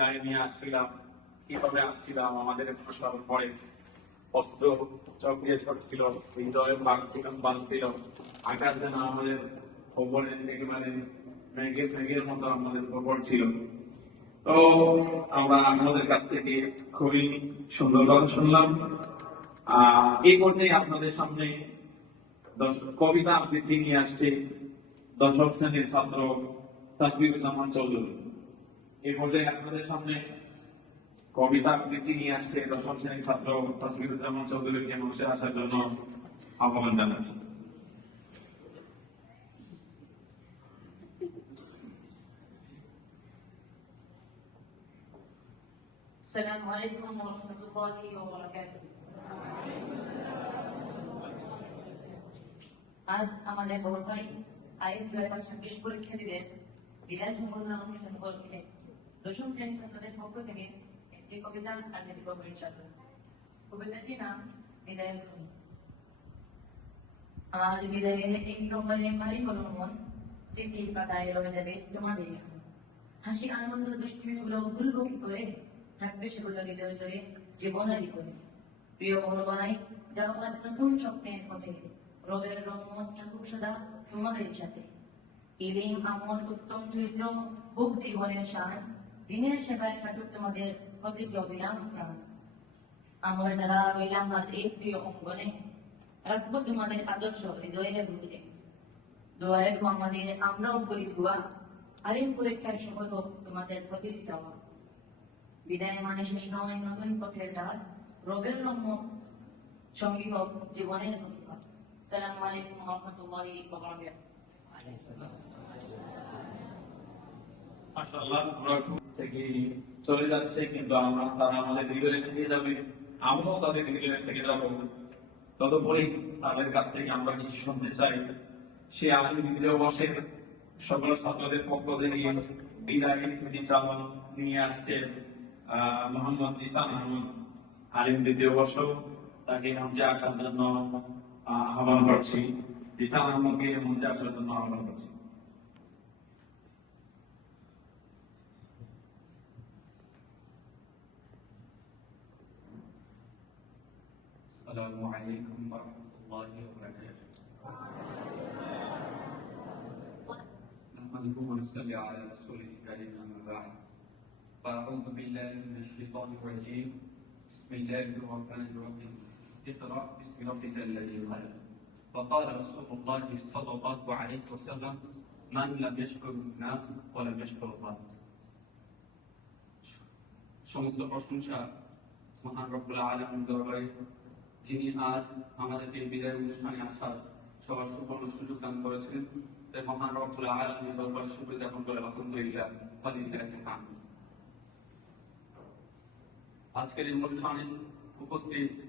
বিদায় নিয়ে আসছিলাম, কিভাবে আসছিলাম, আমাদের সব পরে অস্ত্র চক দিয়ে ছিল, হৃদয়ের বাঁধ ছিল, আকাশ যেন আমাদের খবরের একেবারে মেঘের মতো আমাদের খবর ছিল। তো আমরা আপনাদের কাছ থেকে খুবই সুন্দর কথা শুনলাম। এই পর্যায়ে আপনাদের সামনে কবিতা আবৃত্তি নিয়ে আসছে দশম শ্রেণীর ছাত্র তাসবিহুজ্জামান চৌধুরী। এই পর্যায়ে আপনাদের সামনে কবিতা আবৃত্তি নিয়ে আসছে দশম শ্রেণীর ছাত্র তাসবিহুজ্জামান চৌধুরীকে মঞ্চে আসার জন্য আহ্বান জানাচ্ছি। السلام عليكم ورحمة الله وبركاته. আজ আমাদের বড় ভাই আইন 2026 পরীক্ষা দিলেন। বিদায় সম্পন্ন অনুষ্ঠান উপলক্ষে দশম শ্রেণীর ছাত্রদের পক্ষ থেকে একটি কবিতা আবৃত্তি করবেন ইনশাআল্লাহ। কবিতাটির নাম বিদায়ের ফুল। আজ বিদায়ের এই প্রহরে ভারী হলো মন, স্মৃতির পাতায় রয়ে যাবে তোমাদের এখন। হাসি আনন্দ দুষ্টুমিগুলো ভুলবো কি করে, থাকবে সেগুলো হৃদয় জুড়ে জীবনারি করে। প্রিয় বড় ভাই, যাও আজ নতুন স্বপ্নের পথে, রবের রহমত থাকুক সদা তোমাদের সাথে। ইলিম আমল উত্তম চরিত্র বুক জীবনের সার, দিনের সেবায় কাটুক তোমাদের প্রতিটি অবিরাম প্রাণ। আমরা যারা রইলাম আজ এই প্রিয় অঙ্গনে, রাখবো তোমাদের আদর্শ হৃদয়ের বুঝে। দোয়া রাখবো আমাদের, আমরাও করি দোয়া, আলিম পরীক্ষার সফল হোক তোমাদের প্রতিটি চাওয়া। বিদায় মানে শেষ নয়, নতুন পথের দ্বার, রবের রহমত সঙ্গী হোক জীবনের প্রতিভা। আসসালামু আলাইকুম ওয়া রাহমাতুল্লাহি ওয়া বারাকাতুহু। মাশাআল্লাহ, আমরা থেকে চলে যাচ্ছে, কিন্তু তারা আমাদের হৃদয়ে থেকে যাবে, আমরাও তাদের হৃদয়ে থেকে যাব। তদুপরি তাদের কাছ থেকে আমরা কিছু শুনতে চাই। সে আলিম দ্বিতীয় বর্ষের সকল ছাত্রদের পক্ষ থেকে বিদায় স্মৃতি চালন নিয়ে আসছে মোহাম্মদ জিসান আহমদ, আলিম দ্বিতীয় বর্ষ। তাকে মঞ্চে আসার জন্য আহ্বান করছি। জিসান আহমদকে মঞ্চে আসার জন্য আহ্বান করছি। السلام عليكم ورحمة الله وبركاته. نحمده ونصلي على رسوله الكريم أما بعد. فأعوذ بالله من الشيطان الرجيم. بسم الله الرحمن الرحيم. اقرأ باسم ربك الذي خلق. وقال رسول الله صلى الله عليه وسلم: من لم يشكر الناس ولم يشكر الله. সমস্ত প্রশংসা মহান রব্বুল আলামিনের দরবারে, যিনি আজ আমাদেরকে বিদায় অনুষ্ঠানে আসার সবার সুবর্ণ সুযোগ দান করেছেন। তাই মহান রব্বুল আলামিনের দরবারে শুকরিয়া জ্ঞাপন করে আলহামদুলিল্লাহ ওয়ালিল্লাহিল হামদ। আজকের এই অনুষ্ঠানে উপস্থিত